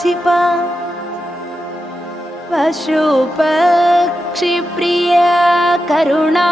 Shifa पशुपक्षिप्रिया Karuna.